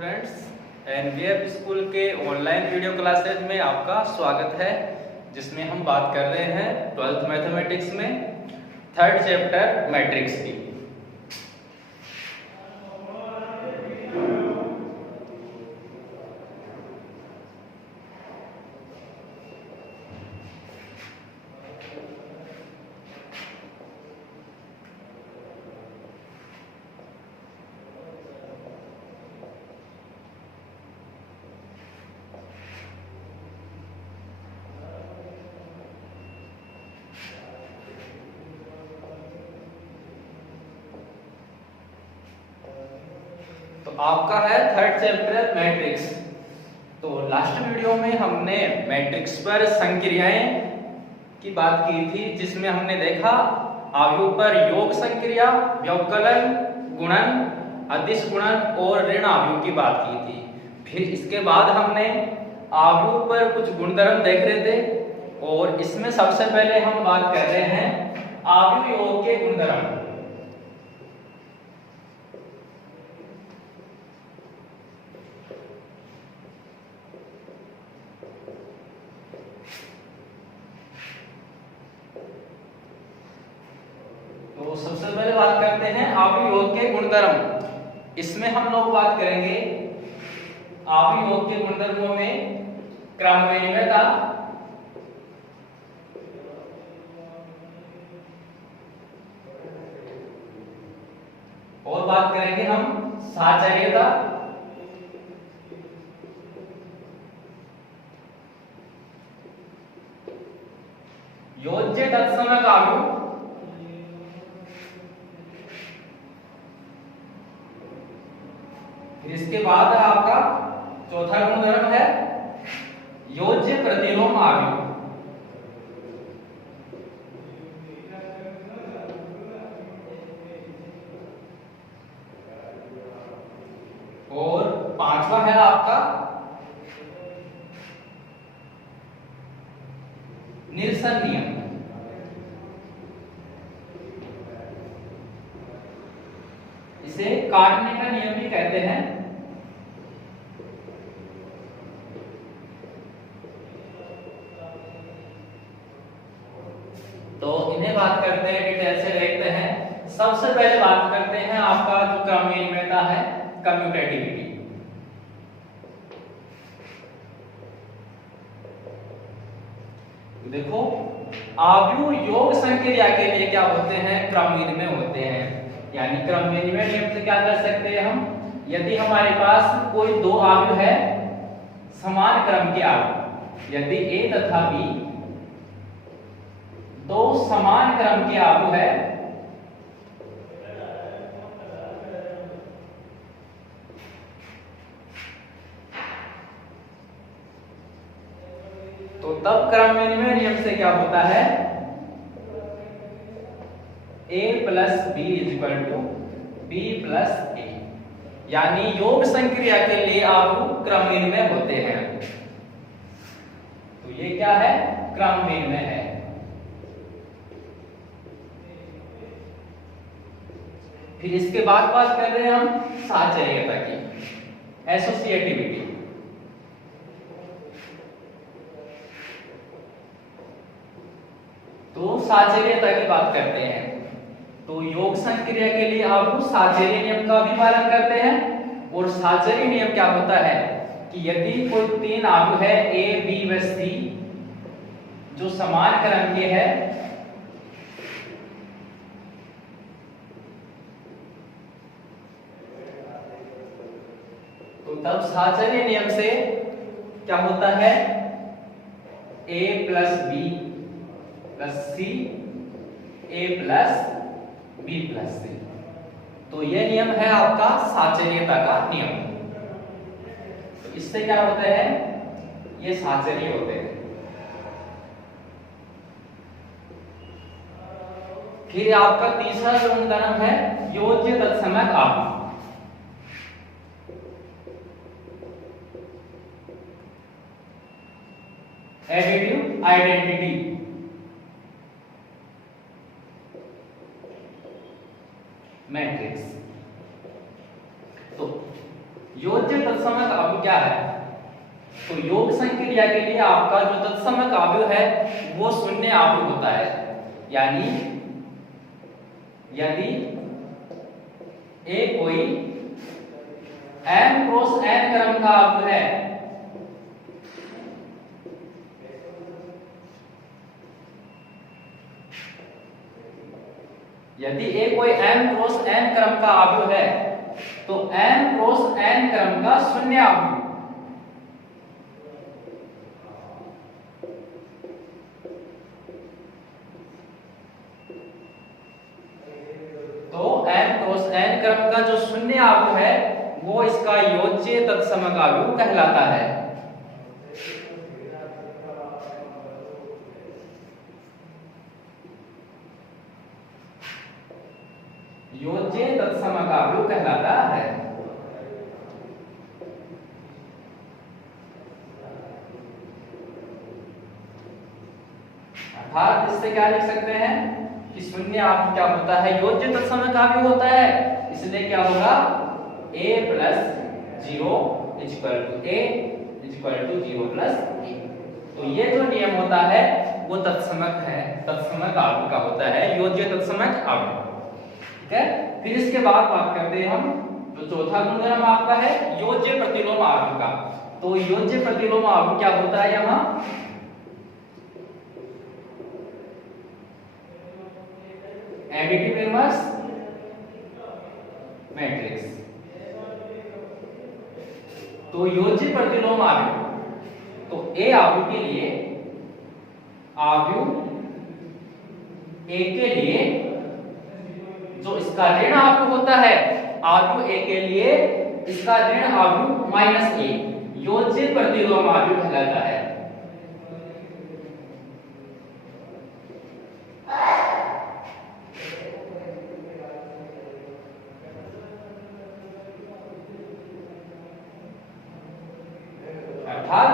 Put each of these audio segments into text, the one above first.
Students एनवीएफ school के online video classes में आपका स्वागत है, जिसमें हम बात कर रहे हैं 12th मैथमेटिक्स में थर्ड चैप्टर मैट्रिक्स की। तो आपका है थर्ड चैप्टर मैट्रिक्स। तो लास्ट वीडियो में हमने मैट्रिक्स पर संक्रियाएं की बात की थी, जिसमें हमने देखा अवयव पर योग संक्रिया, व्यवकलन, गुणन, अदिश गुणन और ऋण अवयव की बात की थी। फिर इसके बाद हमने अवयव पर कुछ गुणधर्म देख रहे थे और इसमें सबसे पहले हम बात कर रहे हैं अवयव योग के गुणधर्म। तो सबसे पहले बात करते हैं अवयव योग के गुणधर्म। इसमें हम लोग बात करेंगे अवयव योग के गुणधर्मों में क्रमविनिमयता, और बात करेंगे हम साहचर्यता, योज्य तत्समक अवयव, इसके बाद आपका चौथा गुणधर्म है योज्य प्रतिलोम अवयव। और पांचवा है आपका निरसन नियम। इसे काटने का नियम भी कहते हैं। तो इन्हें बात करते हैं, डिटेल से देखते हैं। सबसे पहले बात करते हैं आपका जो क्रमविनिमयता है, कम्यूटेटिविटी। देखो अवयव योग संक्रिया के लिए क्या होते हैं, क्रमविनिमय होते हैं। यानी क्रमविनिमय नियम से क्या कर सकते हैं हम, यदि हमारे पास कोई दो अवयव है समान क्रम के अवयव, यदि ए तथा बी दो समान क्रम के अवयव है, तो तब क्रमविनिमय नियम से क्या होता है, a plus b equal to b plus a. यानी योग संक्रिया के लिए अवयव क्रमविनिमय होते हैं। तो ये क्या है, क्रमविनिमय है। फिर इसके बाद बात कर रहे हैं हम साहचर्यता की, एसोसिएटिविटी। तो साहचर्यता की बात करते हैं। तो योग संक्रिया के लिए आप साहचर्य नियम का भी पालन करते हैं। और साहचर्य नियम क्या होता है कि यदि कोई तीन अवयव है ए बी व सी जो समान क्रम के है, तो तब साहचर्य नियम से क्या होता है, a plus b plus c, a plus b plus c. तो यह नियम है आपका साहचर्यता का नियम। तो इससे क्या होता है, ये साहचर्य होते हैं। फिर आपका तीसरा जो गुणधर्म है योज्य तत्समक अवयव। Additive identity. मैट्रिक्स। तो योज्य योज्य तत्समक अवयव क्या है? तो योग संक्रिया के लिए आपका जो तत्समक अवयव है वो शून्य अवयव होता है। यानी यदि ए कोई m क्रॉस n क्रम का अवयव है, यदि ए कोई m क्रॉस n क्रम का अवयव है तो m क्रॉस n क्रम का शून्य अवयव तो m क्रॉस n क्रम का जो शून्य अवयव है वो इसका योज्य तत्समक अवयव कहलाता है। योज्य तत्समक अवयव कहलाता है। अर्थात इससे क्या लिख सकते हैं कि शून्य अवयव क्या होता है? योज्य तत्समक अवयव होता है। इसलिए क्या होगा? a plus 0 equal to a equal to 0 plus a। तो ये जो नियम होता है वो तत्समक है, तत्समक अवयव का होता है, योज्य तत्समक अवयव। ठीक है, फिर इसके बाद बात करते हैं हम जो चौथा गुणधर्म आपका है योज्य प्रतिलोम अवयव का। तो योज्य प्रतिलोम अवयव क्या होता है? यहाँ एडिटिव इनवर्स मैट्रिक्स। तो योज्य प्रतिलोम अवयव, तो ए अवयव के लिए अवयव ए के लिए जो इसका ऋण अवयव होता है, अवयव ए के लिए इसका ऋण अवयव माइनस ए योज्य प्रतिलोम अवयव कहलाता है। अर्थात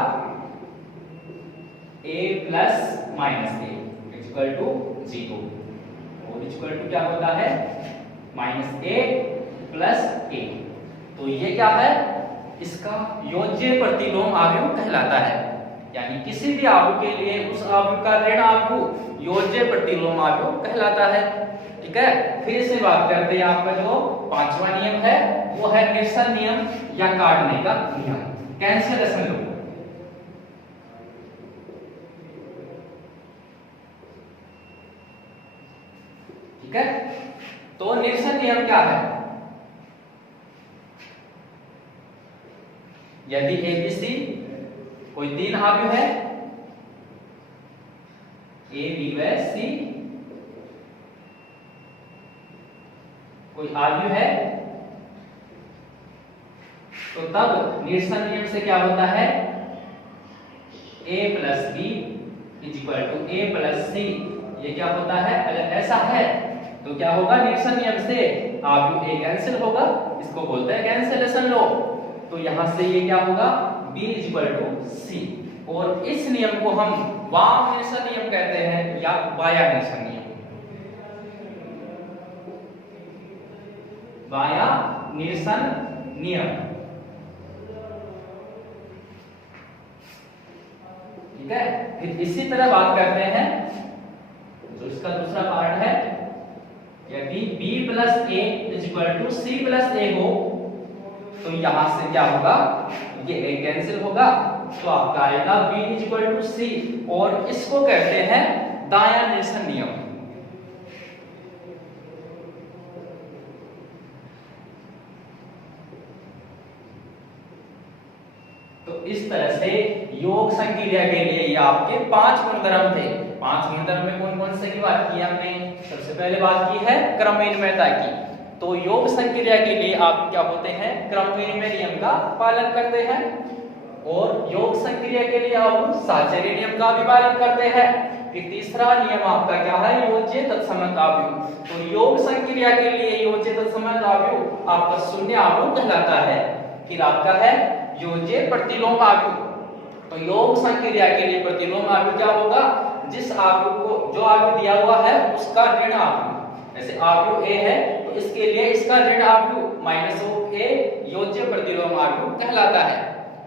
a plus minus a equal to 0 और इक्वल टू क्या होता है? Minus a plus a. तो ये क्या है? इसका योज्य प्रतिलोम अवयव कहलाता है। यानी किसी भी अवयव के लिए उस अवयव का ऋण अवयव योज्य प्रतिलोम अवयव कहलाता है। ठीक है, फिर से बात करते हैं आपका जो पांचवा नियम है वो है निरसन नियम या काटने का नियम, कैंसलेशन लॉ। ठीक है, तो निरसन नियम क्या है? यदि एबीसी कोई तीन अवयव है, ए बी व सी कोई अवयव है, तो तब निरसन नियम से क्या होता है? a plus b equal to a plus c. ये क्या होता है? अगर ऐसा है तो क्या होगा? निरसन नियम से अवयव a कैंसिल होगा, इसको बोलते हैं कैंसिलेशन लॉ। तो यहां से ये क्या होगा? b equal to c। और इस नियम को हम वाम निरसन नियम कहते हैं या बाया निरसन नियम। बाया निरसन नियम। ठीक है, फिर इसी तरह बात करते हैं जो इसका दूसरा पार्ट है, यदि b plus a equal to c plus a हो तो यहां से क्या होगा? ये a कैंसिल होगा, तो आपका आएगा b इक्वल टू c। और इसको कहते हैं दायां निरसन नियम। तो इस तरह से योग संक्रिया के लिए ये आपके 5 गुणधर्म थे। 5 गुणधर्म में कौन कौन से की बात की हमने? सबसे पहले बात की है क्रम विनिमयता की। तो योग संक्रिया के लिए आप क्या होते हैं? क्रम विनिमय नियम का पालन करते हैं। और योग संक्रिया के लिए आप साहचर्य नियम का भी पालन करते हैं। फिर तीसरा नियम आपका क्या है? योज्य तत्समक अवयव। तो योग संक्रिया के लिए योज्य तत्समक अवयव आपका शून्य अवयव कहलाता है। फिर आपका है योज्य प्रतिलोम अवयव। तो योग संक्रिया के लिए प्रतिलोम अवयव क्या होगा? जिस अवयव को जो अवयव दिया हुआ है उसका ऋण अवयव। जैसे अवयव a है तो इसके लिए इसका ऋण अवयव माइनस ऑफ ये योज्य प्रतिलोम अवयव कहलाता है।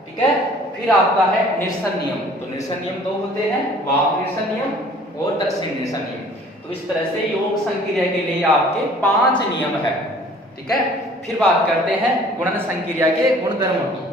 ठीक है, फिर आपका है निरसन नियम। तो निरसन नियम दो होते हैं, वाम निरसन नियम और दक्षिण निरसन नियम। तो इस तरह से योग संक्रिया के लिए आपके 5 नियम है। ठीक है, फिर बात करते हैं गुणन संक्रिया के गुणधर्मों की।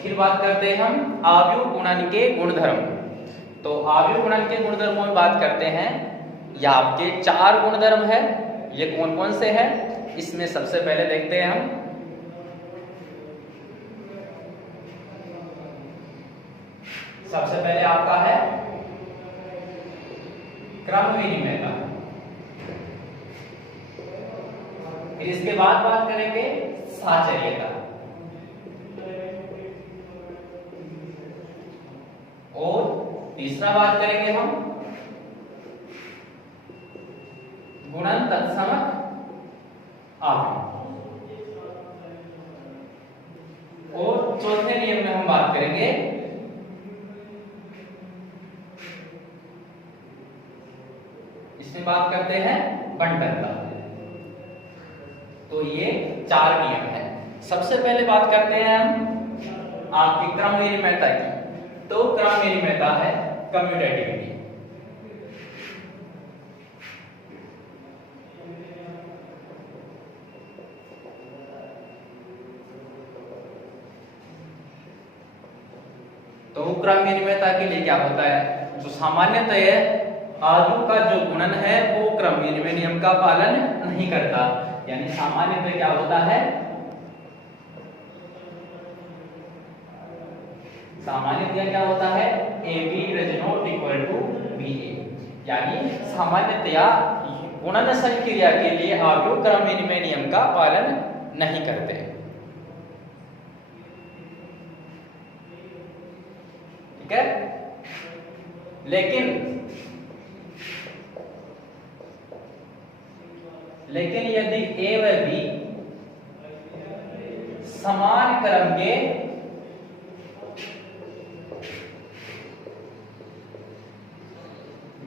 फिर बात करते हैं हम आव्यूह गुणन के गुणधर्म। तो आव्यूह गुणन के गुणधर्मों में बात करते हैं, ये आपके 4 गुणधर्म है। ये कौन कौन से हैं? इसमें सबसे पहले देखते हैं हम सबसे पहले आपका है क्रम विनिमयता। फिर इसके बाद बात करेंगे साचर्यता, और तीसरा बात करेंगे हम गुणन तत्समक आव्यूह, और चौथे नियम में हम बात करेंगे इसमें बात करते हैं बंटन का। तो ये 4 नियम है। सबसे पहले बात करते हैं हम आपकी क्रम विनिमयता की। तो क्रम विनिमयता है कम्यूटेटिविटी। तो क्रम विनिमयता के लिए क्या होता है? जो सामान्यतः आव्यूह का जो गुणन है वो क्रम विनिमय नियम का पालन नहीं करता। यानी सामान्यतः क्या होता है? सामान्यतः क्या होता है? AB does not equal to BA। यानी सामान्यतया गुणन संक्रिया के लिए आव्यूह क्रम विनिमय नियम का पालन नहीं करते। ठीक है, लेकिन यदि A व B समान क्रम के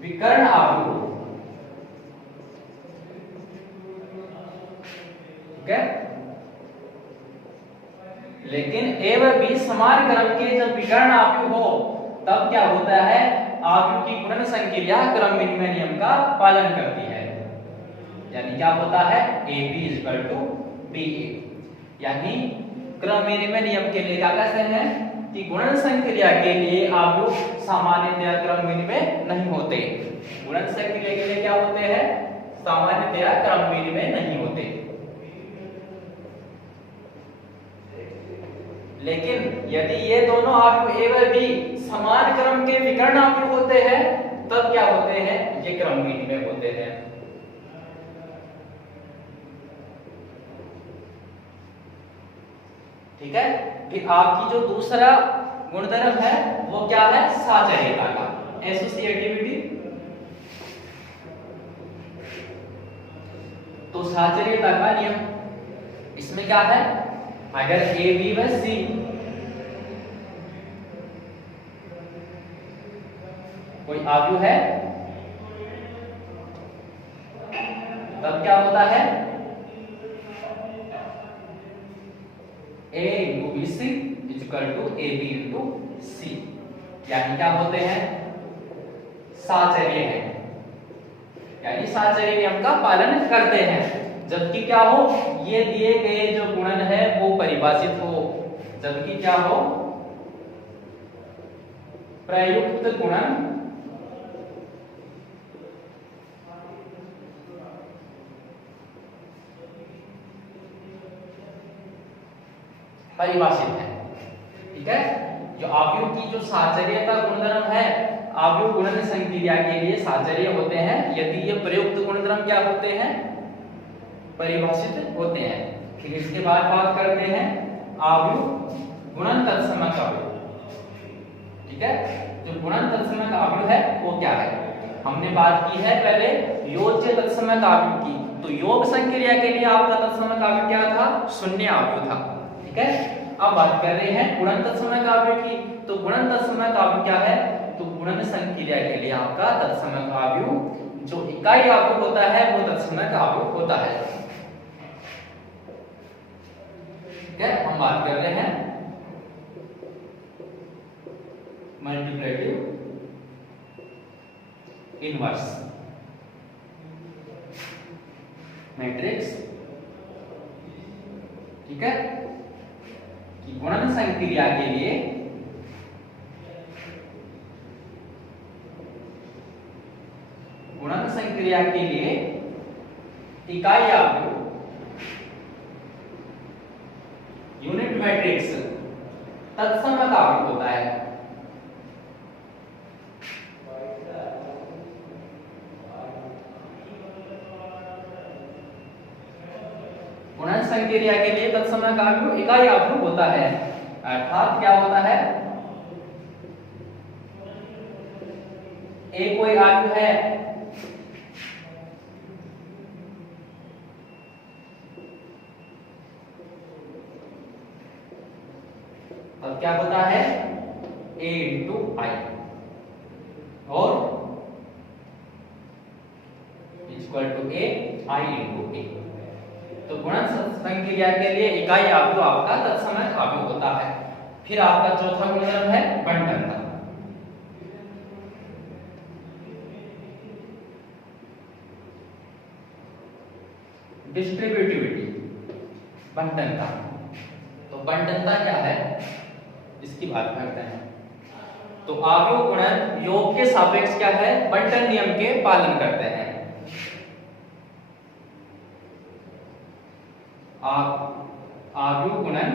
विकर्ण आव्यूह, ठीक है, लेकिन A व B समान क्रम के जब विकर्ण आव्यूह हो तब क्या होता है? आव्यूह की गुणन संक्रिया क्रम विनिमय नियम का पालन करती है। यानी क्या होता है? AB = BA। यानी क्रम विनिमय नियम के लिए क्या कहते हैं कि गुणन संक्रिया के लिए आव्यूह सामान्यतया क्रम विनिमय नहीं होते। गुणन संक्रिया के लिए क्या होते हैं? सामान्यतया क्रम विनिमय नहीं होते। लेकिन यदि ये दोनों आव्यूह A व B समान क्रम के विकर्ण आव्यूह होते हैं तब क्या होते हैं? ये क्रम विनिमय होते हैं। ठीक है, फिर आपकी जो दूसरा गुणधर्म है वो क्या है? साचर्यता का, एसोसिएटिविटी। तो साचर्यता का नियम इसमें क्या है? अगर A B व C कोई आव्यूह है तब क्या होता है? A × BC = AB × C। यानी क्या होते हैं? साचर्य है, यानी साचर्य नियम का पालन करते हैं। जबकि क्या हो? ये दिए गए जो गुणन है वो परिभाषित हो, जबकि क्या हो? प्रयुक्त गुणन परिभाषित है। ठीक है, जो आव्यूह की जो साचर्यता गुणधर्म है आवयव गुणन संक्रिया के लिए साहचर्य होते हैं यदि ये प्रयुक्त गुणधर्म क्या होते हैं, परिभाषित होते हैं। फिर इसके बाद बात करते हैं आवयव गुणन तत्समक आवयव। ठीक है, जो गुणन तत्समक आवयव है वो क्या है, हमने बात की है पहले योज्य तत्समक आवयव की। तो योग संक्रिया के लिए आपका तत्समक आवयव क्या था, शून्य आवयव था। ठीक है, अब बात कर रहे हैं गुणन तत्समक आवयव की। तो गुणन तत्समक आवयव क्या है, तो गुणन संक्रिया के लिए आपका तत्समक आवयव जो इकाई आवयव होता है वो तत्समक आवयव होता है। ठीक है, हम बात कर रहे हैं मल्टीप्लिकेटिव इनवर्स मैट्रिक्स। ठीक है, कि गुणन संक्रिया के लिए इकाई आवयव यूनिट मैट्रिक्स तत्समक आवयव होता है। गुणन संक्रिया के लिए तत्समक आवयव इकाई आवयव होता है, अर्थात क्या होता है, एक कोई आवयव है तब क्या होता है a इंटू आई और equal to a I into a। तो गुणन संक्रिया के लिए इकाई आवयव आपका तत्समक आवयव होता है। फिर आपका चौथा गुणधर्म है बंटनता। डिस्ट्रीब्यूटिविटी, बंटनता। तो बंटनता क्या है इसकी बात करते हैं। तो आवयव गुणन योग के सापेक्ष क्या है, बंटन नियम के पालन करते हैं। आवयव गुणन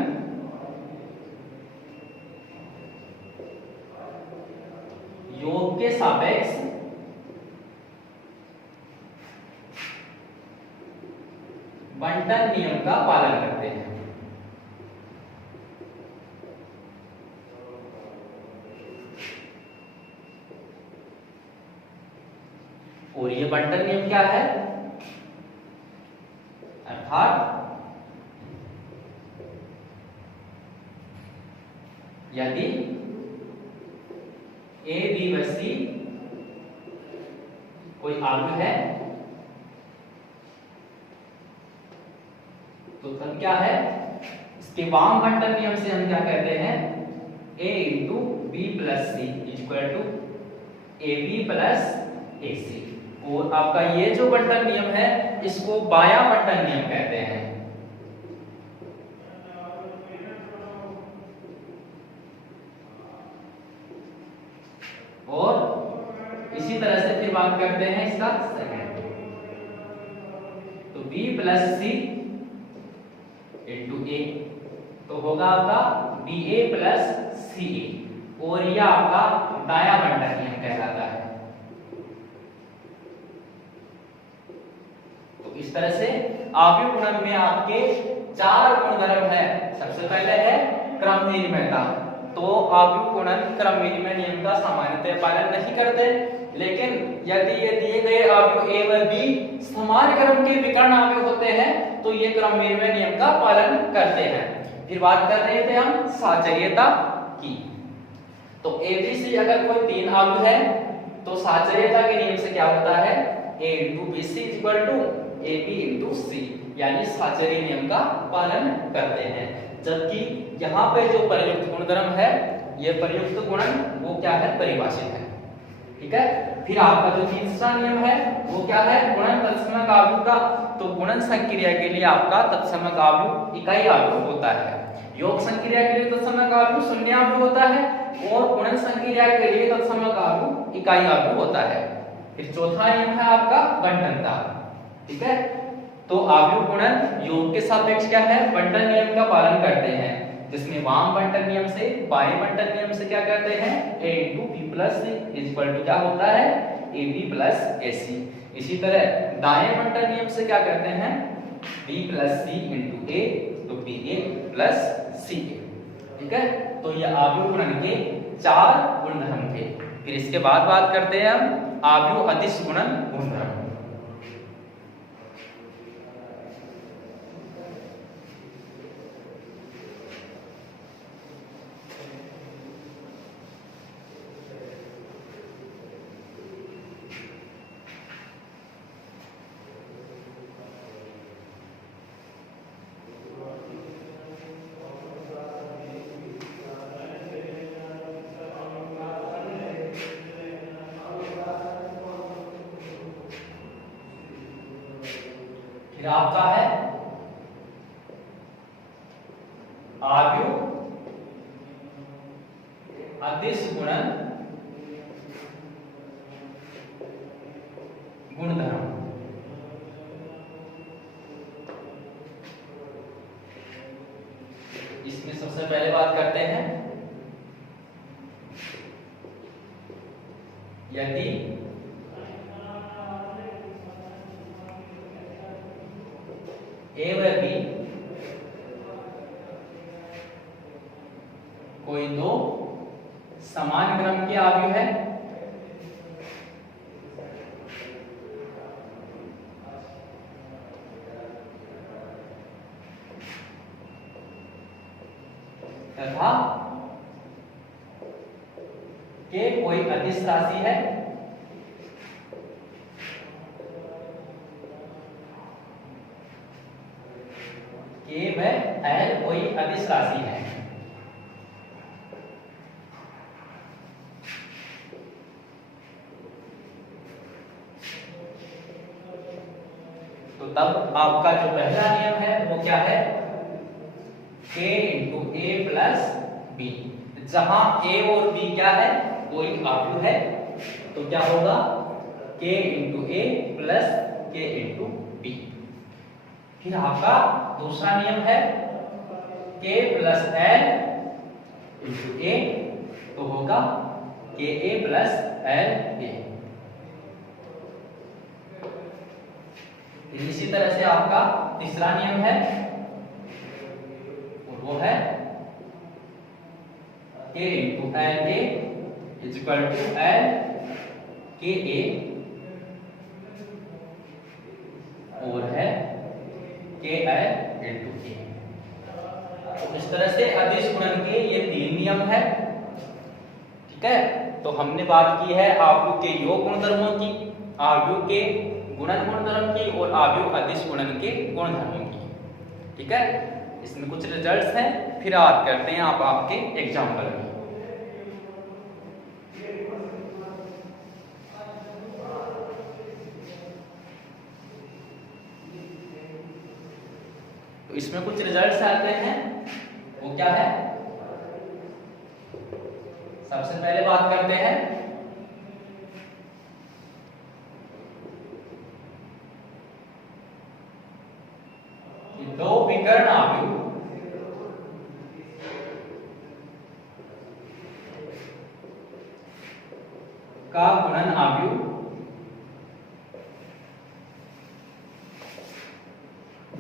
योग के सापेक्ष बंटन नियम का पालन करते हैं। और ये बंटन नियम क्या है, अर्थात यदि ए बी व सी कोई आवयव है तो तब क्या है, इसके वाम बंटन नियम से हम क्या कहते हैं, a into b plus c equal to a b plus a c. और आपका ये जो बंटन नियम है इसको बायां बंटन नियम कहते हैं। और इसी तरह से फिर बात करते हैं इसका सेकंड, तो b प्लस सी इंटू ए तो होगा आपका बी ए प्लस सी ए, और यह आपका दायां बंटन नियम कहलाता है। तो इस तरह से आवयव गुणन में आपके चार गुणधर्म है। सबसे पहले है क्रम विनिमयता। तो आवयव गुणन क्रम विनिमय नियम का सामान्यतः पालन नहीं करते, लेकिन यदि ये दिए गए आवयव ए व बी समान क्रम के विकर्ण आवयव होते हैं तो ये क्रम विनिमय नियम का पालन करते हैं। फिर बात कर रहे थे हम साहचर्यता की। तो एबीसी अगर कोई तीन आवयव है तो साहचर्यता के नियम से क्या होता है, a into b c equal to a b into c, यानी साहचर्य नियम का पालन करते हैं। जबकि यहाँ पे जो प्रयुक्त गुणधर्म है, ये प्रयुक्त गुणन वो क्या है, परिभाषित है। ठीक है, फिर आपका जो तीसरा नियम है वो क्या है, गुणन तत्समक आवयव का। तो गुणन संक्रिया के लिए आपका तत्समक आवयव इकाई आवयव होता है। योग संक्रिया के लिए तत्समक आवयव शून्य आवयव होता है और गुणन संक्रिया के लिए तत्समक आवयव इकाई आवयव होता है। फिर चौथा नियम है आपका बंटनता। ठीक है, तो आवयव गुणन योग के सापेक्ष क्या है, बंटन नियम का पालन करते हैं। जिसमें वाम बंटन नियम से बाएं बंटन नियम से क्या कहते हैं, a into b plus c equal to क्या होता है, ए बी प्लस ए सी। इसी तरह दाएं बंटन नियम से क्या कहते हैं, b प्लस सी इंटू ए, तो बी ए प्लस सी ए। ठीक है, तो ये आव्यूह गुणन के 4 गुणधर्म थे। फिर इसके बाद बात करते हैं हम आव्यूह अदिश गुणन गुणधर्म। फिर आपका है आव्यूह अदिश गुणन गुणधर्म। इसमें सबसे पहले बात करते हैं, यदि ए व बी कोई दो समान क्रम के आव्यूह है, तथा के कोई अदिश राशि है, के व एल कोई अदिश राशि है, तो तब आपका जो पहला नियम है वो क्या है, k इंटू ए प्लस बी। जहां a और b क्या है, कोई आव्यूह है, तो क्या होगा k इंटू ए प्लस k इंटू बी। फिर आपका दूसरा नियम है k प्लस एल इंटू ए, तो होगा k A plus L A. इसी तरह से आपका तीसरा नियम है और वो है k into l a is equal to l k a, और है के एल इंटू ए। तो इस तरह से अदिश गुणन के ये 3 नियम है। ठीक है, तो हमने बात की है आव्यूह के योग गुणधर्मों की, आव्यूह के गुणन गुणधर्म की और आव्यूह अदिश गुणन के गुणधर्मों की। ठीक है, इसमें कुछ रिजल्ट्स हैं, फिर बात करते हैं आप आपके एग्जाम्पल में। तो इसमें कुछ रिजल्ट्स आते हैं, वो क्या है, सबसे पहले बात करते हैं कि दो विकर्ण आव्यूह का गुणन आव्यूह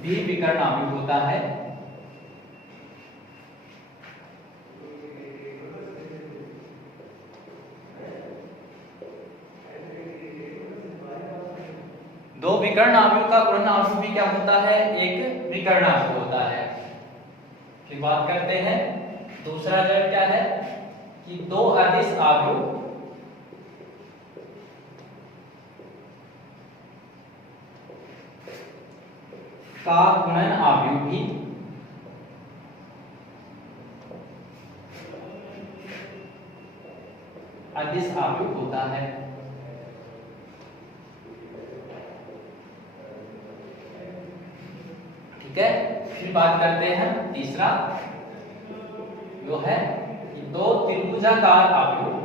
भी विकर्ण आव्यूह होता है। दो विकर्ण आव्यूह का गुणन आव्यूह भी क्या होता है, एक विकर्ण आव्यूह होता है। फिर बात करते हैं दूसरा रिजल्ट क्या है कि दो अदिश आव्यूह का गुणन आव्यूह भी अदिश आव्यूह होता है। ठीक है, फिर बात करते हैं तीसरा, जो है कि दो त्रिभुजाकार आव्यूह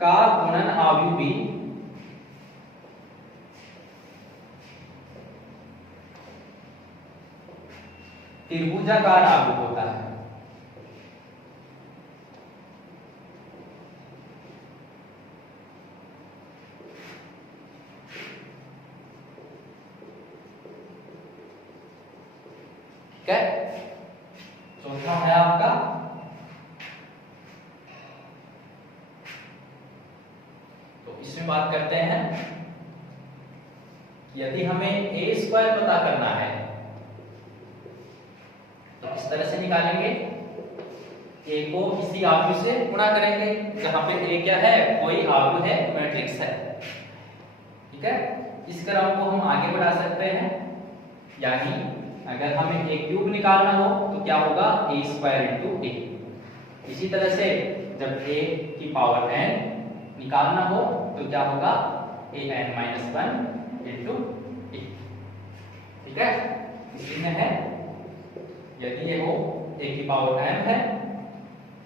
का गुणन आव्यूह भी त्रिभुजाकार आव्यूह होता है। ठीक है, चौथा है आपका तो इसमें बात करते हैं यदि हमें a स्क्वायर पता करना है तो किस तरह से निकालेंगे। a को किसी आव्यूह से गुणा करेंगे, जहां पे a क्या है, कोई आव्यूह है, मैट्रिक्स है। ठीक है, इस क्रम को हम आगे बढ़ा सकते हैं, यानी अगर हमें a क्यूब निकालना हो तो क्या होगा, a स्क्वायर इंटू a। इसी तरह से जब a की पावर n निकालना हो तो क्या होगा, a n minus 1 into a। ठीक है, इसी में है यदि ये हो a की पावर m है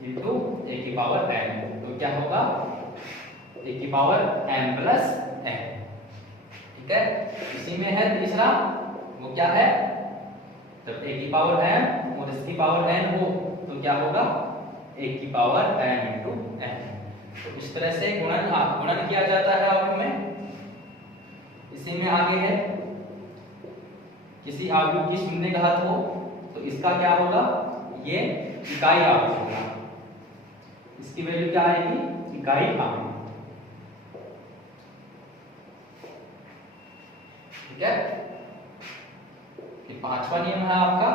इंटू a की पावर n, तो क्या होगा, a की पावर m प्लस n। ठीक है, इसी में है तीसरा, वो क्या है, जब a की पावर m और इसकी पावर n हो तो क्या होगा, a की पावर n इंटू n। तो इस तरह से गुणन किया जाता है आव्यूह में। इसी में आगे है किसी आव्यूह की शून्य घात हो तो इसका क्या होगा, ये इकाई आव्यूह होगा, इसकी वैल्यू क्या आएगी, इकाई आव्यूह। ठीक है, ये पांचवा नियम है आपका,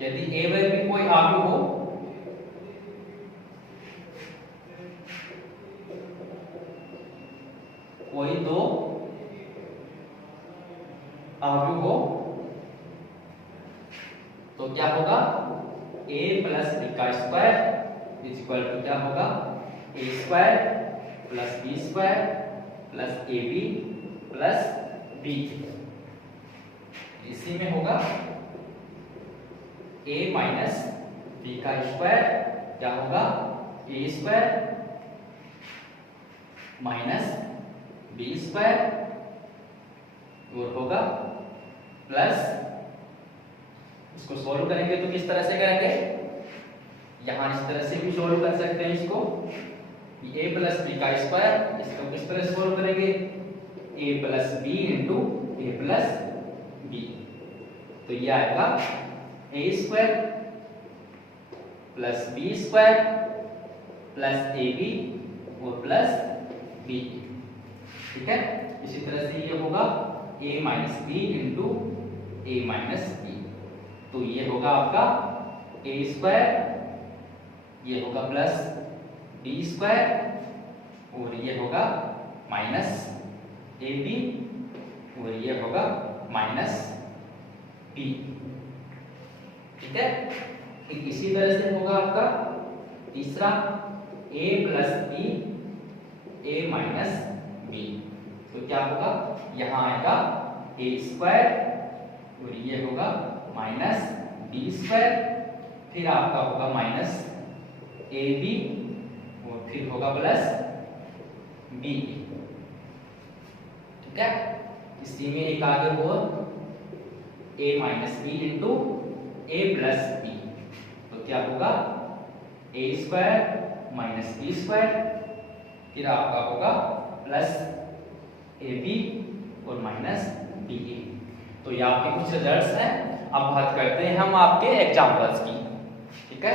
यदि a वर्ग भी कोई आव्यूह हो कोई दो आव्यूह हो तो क्या होगा, a प्लस b का स्क्वायर इज इक्वल टू क्या होगा, a square plus b square plus ab plus b। इसी में होगा a माइनस b का स्क्वायर क्या होगा, a square minus b square और होगा प्लस, इसको सोल्व करेंगे तो किस तरह से करेंगे, यहां इस तरह से भी सोल्व कर सकते हैं इसको, a प्लस b का स्क्वायर, इसको किस तरह से सोल्व करेंगे, a plus b into a plus b। तो ये आएगा a square plus b square plus ab और प्लस b। ठीक है, इसी तरह से ये होगा a minus b into a minus b। तो ये होगा आपका a स्क्वायर, ये होगा प्लस b स्क्वायर और ये होगा माइनस ab और ये होगा माइनस b। ठीक है, इसी तरह से होगा आपका तीसरा a plus b a minus b। तो क्या होगा, यहाँ आएगा a स्क्वायर और ये होगा माइनस b स्क्वायर, फिर आपका होगा माइनस ab और फिर होगा प्लस b। ठीक है, इसी में एक आगे हो a minus b into a plus b। तो क्या होगा, a square minus b square, फिर आपका होगा प्लस ab और माइनस ba। तो ये आपके कुछ रिजल्ट्स हैं। अब बात करते हैं हम आपके एग्जाम्पल्स की। ठीक है,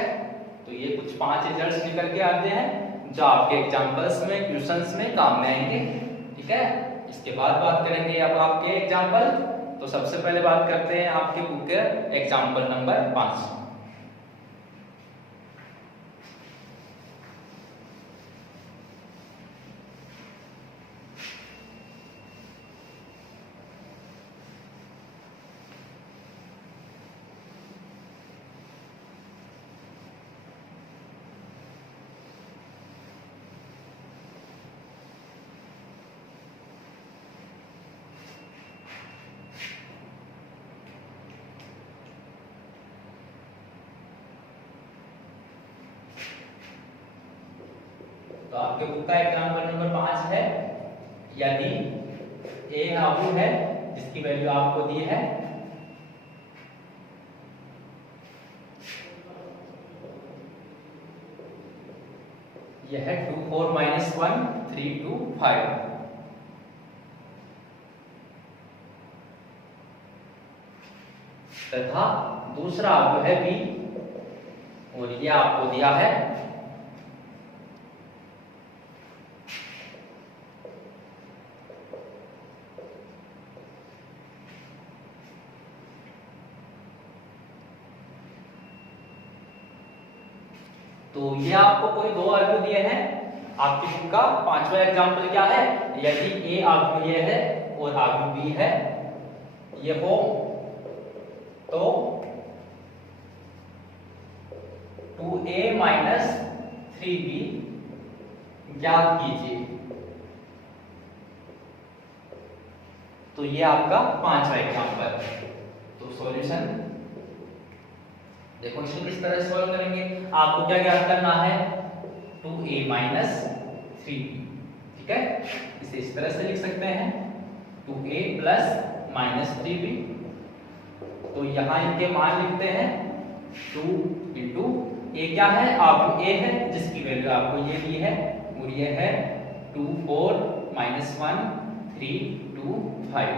तो ये कुछ 5 रिजल्ट्स निकल के आते हैं जो आपके एग्जाम्पल्स में, क्वेश्चंस में काम में आएंगे। ठीक है, इसके बाद बात करेंगे अब आपके एग्जाम्पल। तो सबसे पहले बात करते हैं आपके बुक के एग्जाम्पल नंबर 5। तो आपके बुक का एग्जाम्पल नंबर 5 है, यदि ए आबू है जिसकी वैल्यू आपको दी है यह है 2 4 -1 3 2 5। तथा दूसरा आबू है बी और ये आपको दिया है तो ये आपको कोई दो आर्ग्यू दिए हैं। आपकी बुक का 5वां एग्जांपल क्या है, यदि ए आर्ग्यू ये है और आर्ग्यू बी है ये हो तो 2a - 3b ज्ञात कीजिए। तो ये आपका 5वां एग्जांपल। तो सॉल्यूशन देखो इसे किस तरह से सॉल्व करेंगे। आपको क्या ज्ञात करना है 2a - 3b, ठीक है। इसे इस तरह से लिख सकते हैं 2a + -3b। तो यहां इनके मान लिखते हैं 2 इंटू ए क्या है आप ए है जिसकी वैल्यू आपको ये दी है और ये है 2 4 -1 3 2 5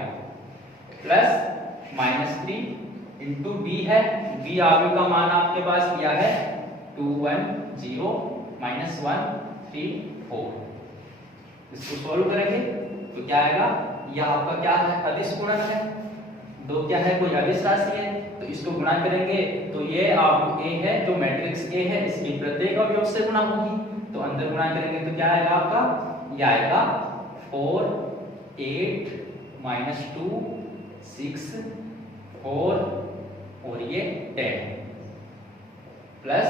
प्लस -3 इंटू बी है बी आगे का मान आपके पास दिया है 2 1 0 -1 3 4। इसको सॉल्व करेंगे तो क्या आएगा, यह आपका क्या है अदिश गुणक है, दो क्या है कोई अदिश राशि है तो इसको गुणा करेंगे तो ये आप ए है जो मैट्रिक्स ए है इसकी प्रत्येक अवयव से गुणा होगी। तो अंदर गुणा करेंगे तो क्या आएगा आपका, ये आएगा 4 8 -2 6 4 और ये 10 प्लस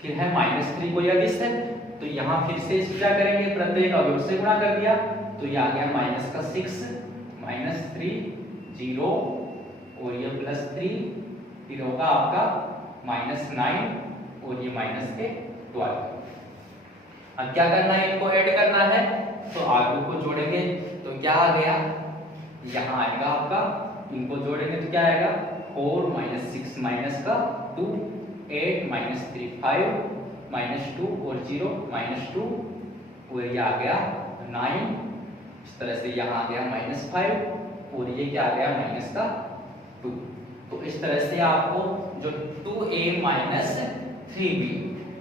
फिर है -3 कोई अदिश है तो यहाँ फिर से इसको क्या करेंगे प्रत्येक अवयव से गुणा कर दिया तो ये आ गया -6 -3 0 और ये +3 फिर होगा आपका -9 और ये -12। अब क्या करना है इनको ऐड करना है तो आगे को जोड़ेंगे तो क्या आ गया, यहाँ आएगा आपका इनको जोड़ेंगे तो क्या आएगा 4 -6 -2 8 -3 5 -2 और 0 -2 और ये आ गया 9। इस तरह से यहाँ आ गया -5 और ये क्या आ गया -2। तो इस तरह से आपको जो 2a - 3b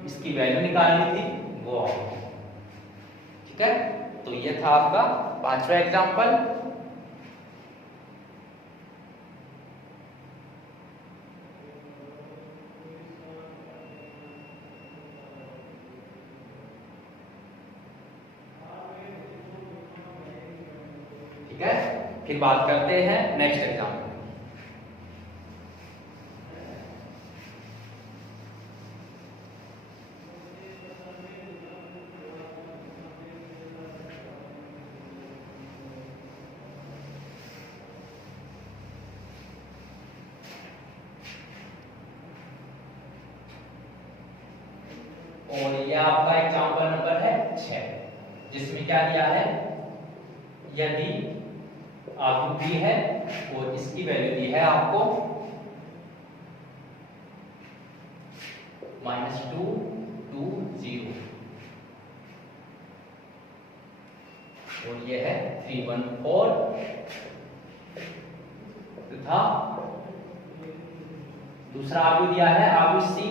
इसकी वैल्यू निकालनी थी वो आओ, ठीक है। तो ये था आपका 5वां एग्जांपल। ठीक है, फिर बात करते हैं नेक्स्ट एग्जांपल। और ये आपका एग्जांपल नंबर है 6 जिसमें क्या दिया है, यदि आर्ग्यू बी है और इसकी वैल्यू दी है आपको -2 2 0 और ये है 3 1 4 तथा दूसरा आर्ग्यू दिया है आर्ग्यू सी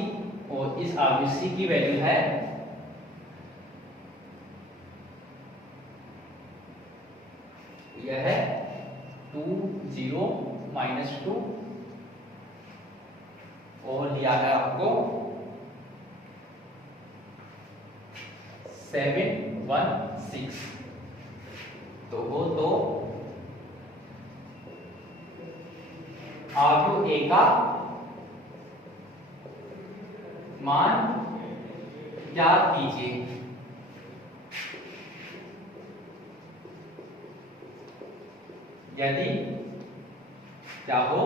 और इस आर्ग्यू सी की वैल्यू है यह है 2 0 -2 और दिया है आपको 7 1 6। तो वो तो आर्ग्यू ए का मान ज्ञात कीजिए। यदि क्या हो,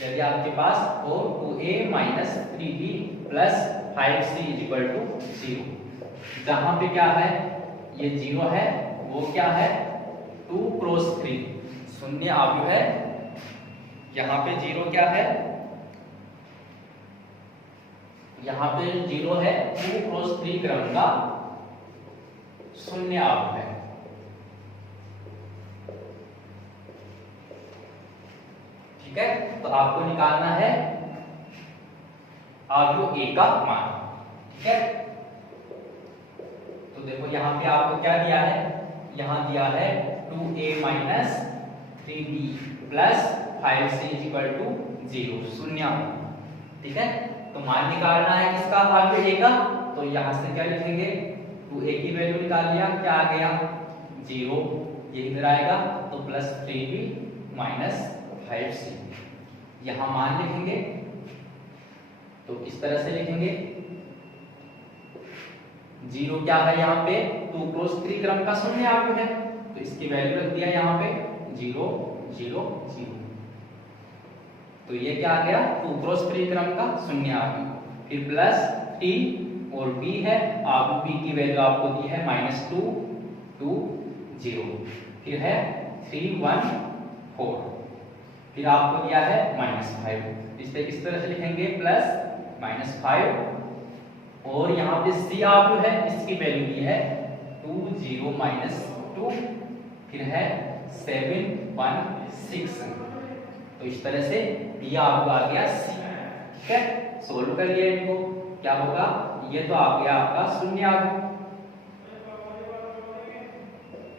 यदि आपके पास हो 2a - 3b + 5c = 0 जहां पे क्या है ये 0 है, वो क्या है 2 क्रॉस 3 शून्य आव्यूह है। यहाँ पे 0 क्या है, यहाँ पे 0 है 2 क्रॉस 3 क्रम का शून्य आव्यूह है। ठीक है, तो आपको निकालना है आव्यूह ए का मान। ठीक है, तो देखो यहाँ पे आपको क्या दिया है, यहाँ दिया है 2a minus 3b plus 5c equal to 0 शून्य। ठीक है, तो मान निकालना है किसका, आव्यूह ए का। तो यहाँ से क्या लिखेंगे, 2a की वैल्यू निकाल लिया, क्या आ गया 0, ये इधर आएगा तो प्लस 3b माइनस 5c, यहाँ मान लिखेंगे। तो इस तरह से लिखेंगे 0 क्या है यहाँ पे 2 क्रॉस 3 क्रम का शून्य आव्यूह है, तो इसकी वैल्यू रख दिया यहाँ पे 0 0 0। तो ये क्या आ गया 2 क्रॉस 3 क्रम का शून्य आव्यूह, फिर प्लस t और b है, आव्यूह b की वैल्यू आपको दी है -2 2 0, फिर है 3 1 4, फिर आपको दिया है -5, इस पे किस तरह से लिखेंगे प्लस -5, और यहाँ पे c आव्यूह है, इसकी वैल्यू दी है 2 0 -2, फिर है 7 1 6। तो इस तरह से ये आपको आ गया c। ठीक है, सोल्व कर लिया इनको, क्या होगा, ये तो आ गया आपका शून्य आव्यूह।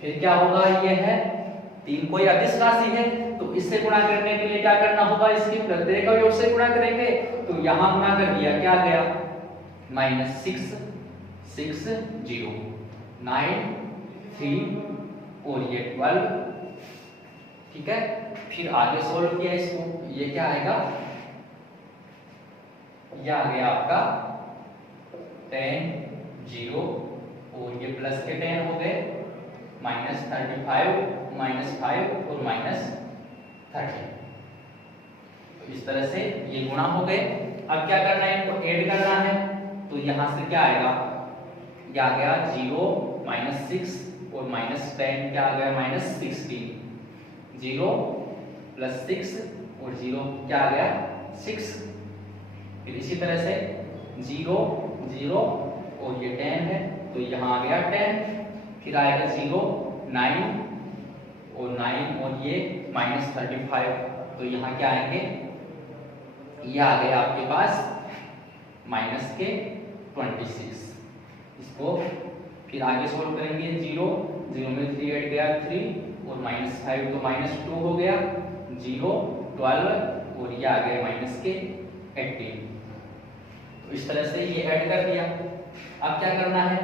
फिर क्या होगा, ये है 3 कोई अदिश राशि है, तो इससे गुणा करने के लिए क्या करना होगा, इसकी प्रत्येक अवयव से गुणा करेंगे। तो यहाँ गुणा कर दिया, क्या गया -6 6 0 9 3 और ये 12। ठीक है, फिर आगे सोल्व किया इसको, ये क्या आएगा, ये आ गया आपका 10 0 और ये प्लस के 10 हो गए, -35 -5 और -30। तो इस तरह से ये गुणा हो गए। अब क्या करना है, इनको ऐड करना है। तो यहाँ से क्या आएगा, ये आ गया 0 -6 और -10 क्या आ गया -16, 0 प्लस 6 और 0 क्या आ गया 6। फिर इसी तरह से 0 0 और ये 10 है, तो यहाँ आ गया 10, फिर आएगा 0 9 और 9 और ये -35, तो यहाँ क्या आएंगे, ये आ गए आपके पास -26। इसको फिर आगे सोल्व करेंगे, 0 0 में 3 ऐड गया 3 और -5 तो -2 हो गया, 0 12 और ये आ गया -18। तो इस तरह से ये ऐड कर दिया। अब क्या करना है,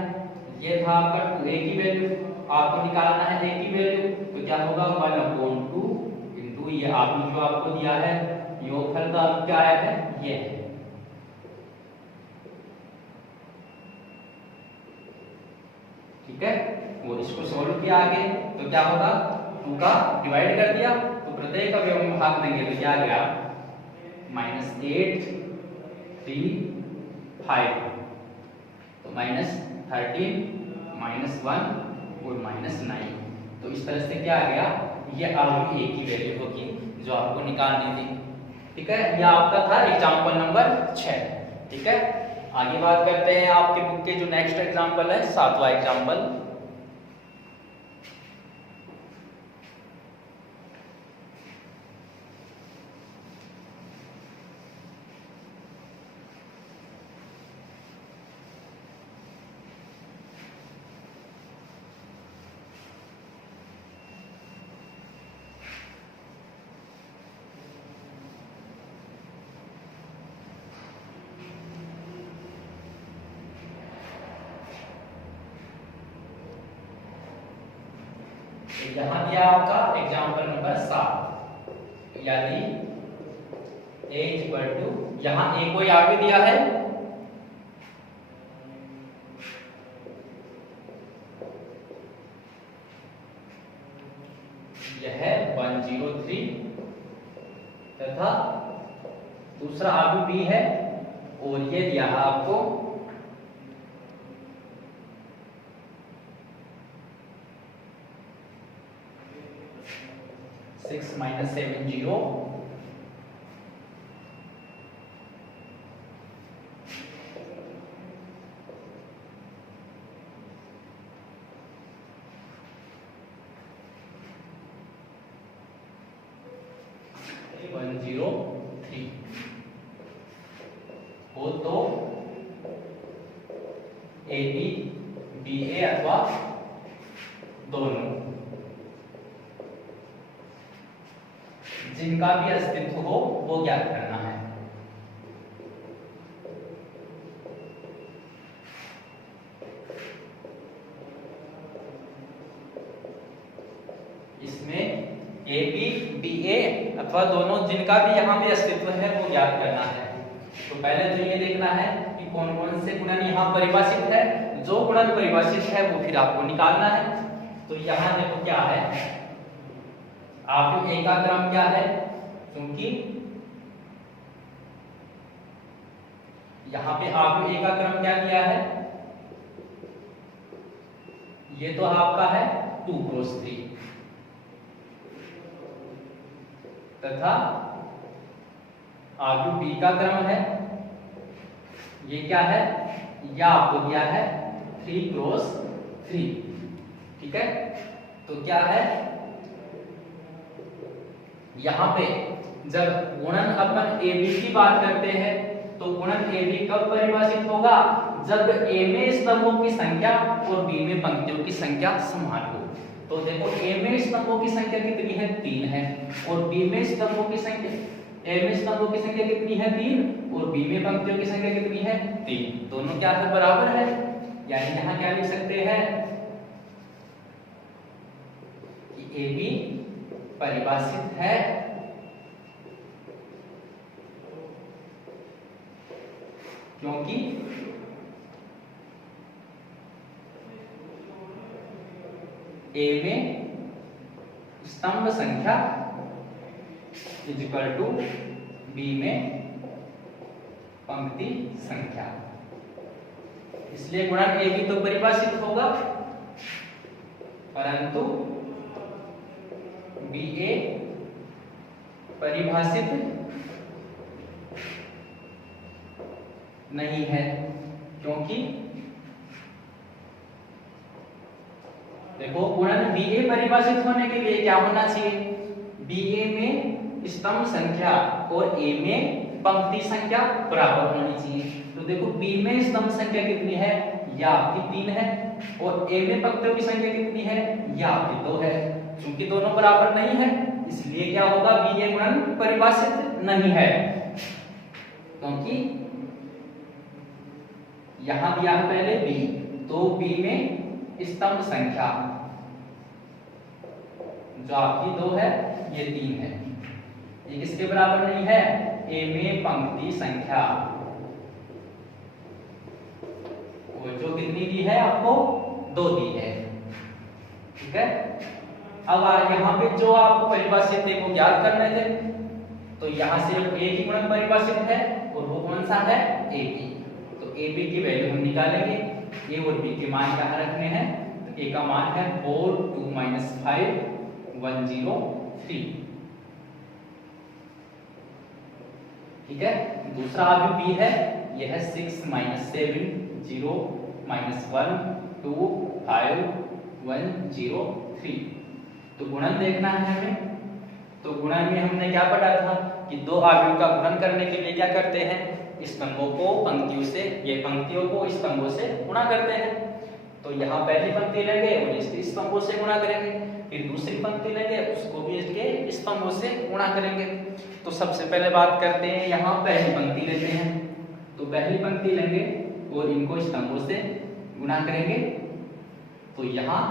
ये था आपका 2a की वैल्यू, आपको निकालना है a की वैल्यू। तो क्या होगा 1/2 इनटू ये आपने जो आपको दिया है योगफल का क्या आया है, ये है। ठीक है, वो इसको सोल्व किया आगे, तो क्या होगा 2 का डिवाइड कर दिया, तो प्रत्येक अवयव में भाग देंगे, तो क्या गया -8 3 5, तो -13 -1 और -9। तो इस तरह से क्या आ गया, ये आव्यूह ए की वैल्यू होगी जो आपको निकालनी थी। ठीक है, ये आपका था एग्जांपल नंबर 6। ठीक है, आगे बात करते हैं आपके बुक के जो नेक्स्ट एग्जांपल है 7वां एग्जांपल। यहाँ दिया आपका एग्जांपल नंबर 7, यानी a इक्वल टू, यहाँ a को आगे दिया है, यह है 103 तथा दूसरा आगे b है, और ये दिया है आपको 6 माइनस 7 0 1 0 3 हो तो ए बी बी ए अथवा दोनों, जिनका भी अस्तित्व हो वो ज्ञात करना है। इसमें ए बी बी ए अथवा दोनों, जिनका भी यहाँ पे अस्तित्व है वो ज्ञात करना है। तो पहले तो ये देखना है कि कौन कौन से गुणन यहाँ परिभाषित है। जो गुणन परिभाषित है वो फिर आपको निकालना है। तो यहाँ देखो क्या है, आप ए का क्रम क्या है, क्योंकि यहाँ पे आप ए का क्रम क्या किया है, ये तो आपका है 2 क्रॉस 3 तथा आगे बी का क्रम है, ये क्या है, यह आपको दिया है 3 क्रॉस 3। ठीक है, तो क्या है, यहां पे जब गुणन अपन ए बी की बात करते हैं तो गुणन ए बी कब परिभाषित होगा, जब ए में स्तंभों की संख्या और बी में पंक्तियों की संख्या समान हो। तो देखो ए में स्तंभों की संख्या कितनी है, 3 है, और बी में स्तंभों की संख्या, ए में स्तंभों की संख्या कितनी है, 3, और बी में पंक्तियों की संख्या कितनी है, 3। दोनों क्या है, बराबर है। यानी यहां क्या लिख सकते हैं कि ए बी परिभाषित है क्योंकि ए में स्तंभ संख्या इक्वल टू बी में पंक्ति संख्या, इसलिए गुणन ए बी तो परिभाषित होगा, परंतु बी ए परिभाषित नहीं है, क्योंकि देखो गुणन बी ए परिभाषित होने के लिए क्या होना चाहिए, बी ए में स्तंभ संख्या और ए में पंक्ति संख्या बराबर होनी चाहिए। तो देखो बी में स्तंभ संख्या कितनी है, यह आपकी 3 है, और ए में पंक्तियों की संख्या कितनी है, यह आपकी 2 है। क्योंकि दोनों बराबर नहीं है, इसलिए क्या होगा, बी ए गुणन परिभाषित नहीं है। क्योंकि यहां दिया है पहले बी, तो बी में स्तंभ संख्या जो आपकी 2 है, ये 3 है, ये किसके बराबर नहीं है, ए में पंक्ति संख्या, वो जो कितनी दी है आपको, 2 दी है। ठीक है, अब यहाँ पे जो आपको परिभाषित थे वो ज्ञात करने थे, तो यहाँ सिर्फ ए की गुणन परिभाषित है, और वो कौन सा है, ए बी। तो ए बी की वैल्यू हम निकालेंगे, ए और बी के मान क्या रखने हैं, तो ए का मान है 4 2 - 5 1 0 3। ठीक है, दूसरा अभी बी है, यह है 6 - 7 0 - 1 2 5 1 0 3। तो गुणन देखना है हमें। तो गुणन में हमने क्या पढ़ा था कि दो आव्यूह का गुणन करने के लिए क्या करते हैं, स्तंभों को पंक्तियों से, ये पंक्तियों को स्तंभों से गुणा करते हैं। तो यहाँ पहली पंक्ति लेंगे और इसके स्तंभों से गुणा करेंगे, फिर दूसरी पंक्ति लेंगे उसको भी इसके स्तंभों से गुणा करेंगे। तो सबसे पहले बात करते हैं, यहाँ पहली पंक्ति लेते हैं, तो पहली पंक्ति लेंगे और इनको स्तंभों से गुणा करेंगे। तो यहाँ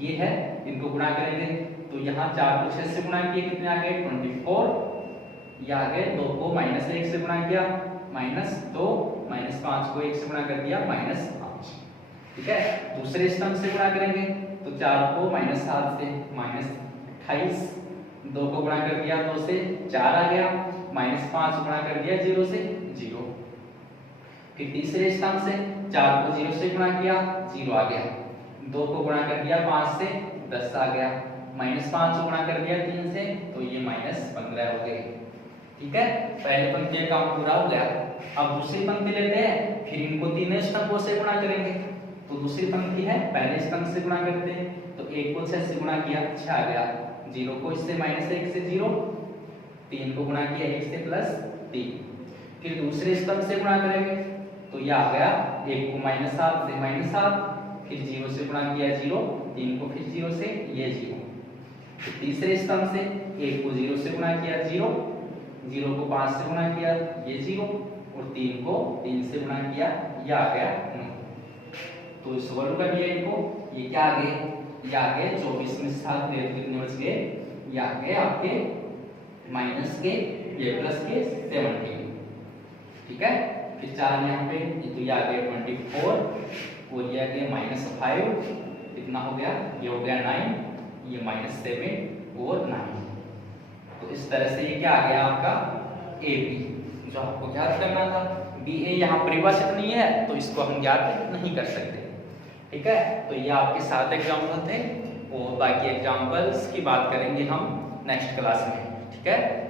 ये है, इनको गुणा करेंगे, तो यहाँ 4 को 6 से गुणा किए, कितने आ गए 24, ये आ गए 2 को -1 से गुणा किया -2, -5 को 1 से गुणा कर दिया -5। ठीक है, दूसरे स्तंभ से गुणा करेंगे, तो 4 को -7 से -28, 2 को गुणा कर दिया 2 से 4 आ गया, -5 गुणा कर दिया 0 से 0। फिर तीसरे स्तंभ से 4 को 0 से गुणा किया 0 आ गया, 2 को गुणा कर दिया 5 से 10 आ गया, -5 को गुणा कर दिया 3 से -15 हो गए। ठीक है, पहली पंक्ति का काम पूरा हो गया। अब दूसरी पंक्ति लेते हैं, फिर इनको तीनों स्तंभों से गुणा करेंगे। तो दूसरी पंक्ति है, पहले स्तंभ से गुणा करते हैं, तो 1 को 6 से गुणा किया 6 आ गया, 0 को इससे -1 से 0, 3 को गुणा किया 1 से +3। फिर दूसरे स्तंभ से गुणा करेंगे, तो यह आ गया 1 को -7 से -7, फिर 0 से गुणा किया 0, 3 को फिर 0 से, ये 0। तो तीसरे स्तंभ से 1 को 0 से गुणा किया 0, 0 को 5 से गुणा किया ये 0, और 3 को 3 से गुणा किया, यह आ गया 9। तो सॉल्व कर लिया इनको, ये क्या आ गए, ये आ गए 24 में 7 कितने बच गए, ये आ गए आपके माइनस के, ये प्लस के 17। ठीक है, फिर 4 यहाँ पे, तो ये आ गए 24, और ये आ गए -5, कितना हो गया, ये हो गया 9, ये -7 और 9। तो इस तरह से ये क्या आ गया आपका AB, जो आपको ज्ञात करना था। BA यहाँ परिभाषित नहीं है, तो इसको हम ज्ञात नहीं कर सकते। ठीक है, तो ये आपके 7 एग्जाम्पल थे, और बाकी एग्जाम्पल्स की बात करेंगे हम नेक्स्ट क्लास में। ठीक है।